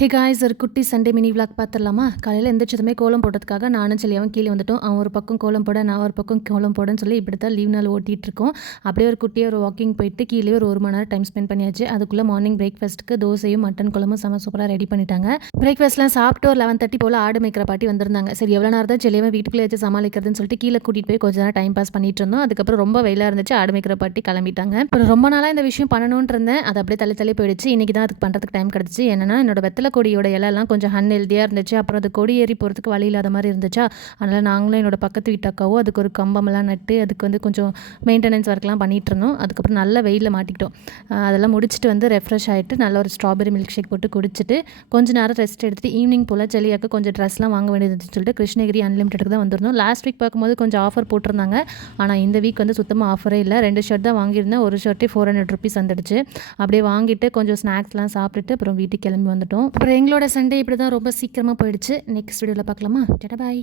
Hey guys, ஒரு குட்டி Sunday mini vlog பார்த்துடலாமா? காலையில் எந்திரிச்சதுமே கோலம் போடுறதுக்காக நானும் செல்லியாவும் கீழே வந்துட்டோம். அவன் ஒரு பக்கம் கோலம் போட, நான் ஒரு பக்கம் கோலம் போடன்னு சொல்லி இப்படி தான் லீவ் நாள் ஓட்டிகிட்ருக்கோம். அப்படியே ஒரு குட்டியாக ஒரு வாக்கிங் போயிட்டு கீழே ஒரு மணி நேரம் டைம் ஸ்பெண்ட் பண்ணியாச்சு. அதுக்குள்ளே மார்னிங் பிரேக்ஃபாஸ்ட்டுக்கு தோசையும் மட்டன் குழம்பும் சூப்பராக ரெடி பண்ணிட்டாங்க. பிரேக்ஃபாஸ்ட்லாம் சாப்பிட்டு ஒரு 11:30 போல் ஆடு மேய்க்கிற பாட்டி வந்திருந்தாங்க. சரி, எவ்வளோ நேரம் தான் செல்லியாவை வீட்டுக்குள்ளே வச்சு சமாளிக்கிறதுன்னு சொல்லிட்டு கீழே கூட்டிகிட்டு போய் கொஞ்சம் நேரம் டைம் பாஸ் பண்ணிட்டு இருந்தோம். அதுக்கப்புறம் ரொம்ப வெயிலாக இருந்துச்சு. ஆடு மேய்க்கிற பாட்டி கிளம்பிட்டாங்க. அப்புறம் ரொம்ப நாளாக இந்த விஷயம் பண்ணணும்னு இருந்தேன். அது அப்படியே தள்ளி போயிடுச்சு. இன்றைக்கி தான் அதுக்கு பண்ணுறதுக்கு டைம் கிடச்சிச்சு. என்னன்னா, என்னோட வெத்தலை கொடியோட இலையெல்லாம் கொஞ்சம் அன்ஹெல்தியாக இருந்துச்சு. அப்புறம் அது கொடி ஏறி போகிறதுக்கு வழி இல்லாத மாதிரி இருந்துச்சா, அதனால் நாங்களும் என்னோட பக்கத்து வீட்டு அக்காவோ அதுக்கு ஒரு கம்பமெல்லாம் நட்டு அதுக்கு கொஞ்சம் மெயின்டெனன்ஸ் ஒர்க்லாம் பண்ணிகிட்டு இருந்தோம். அதுக்கப்புறம் நல்ல வெயிலில் மாட்டிக்கிட்டோம். அதெல்லாம் முடிச்சுட்டு ரெஃப்ரெஷ் ஆகிட்டு நல்ல ஒரு ஸ்ட்ராபெரி மில்க் ஷேக் போட்டு குடிச்சிட்டு கொஞ்சம் நேரம் ரெஸ்ட் எடுத்துகிட்டு ஈவினிங் போல் செல்லியாக்கு கொஞ்சம் ட்ரெஸ்லாம் வாங்க வேண்டியதுன்னு சொல்லிட்டு கிருஷ்ணகிரி அன்லிமிட்டடுக்கு தான் வந்திருந்தோம். லாஸ்ட் வீக் பார்க்கும்போது கொஞ்சம் ஆஃபர் போட்டிருந்தாங்க. ஆனால் இந்த வீக் சுத்தமாக ஆஃபரே இல்லை. 2 ஷர்ட் தான் வாங்கியிருந்தேன். ஒரு ஷர்ட்டே 400 ருபீஸ் வந்துடுச்சு. அப்படியே வாங்கிட்டு கொஞ்சம் ஸ்நாக்ஸ்லாம் சாப்பிட்டுட்டு அப்புறம் வீட்டுக்கு கிளம்பி வந்துட்டோம். அப்புறம் எங்களோட சண்டே இப்படி தான் ரொம்ப சீக்கிரமாக போயிடுச்சு. நெக்ஸ்ட் வீடியோவில் பார்க்கலாமா? டாடா பாய்.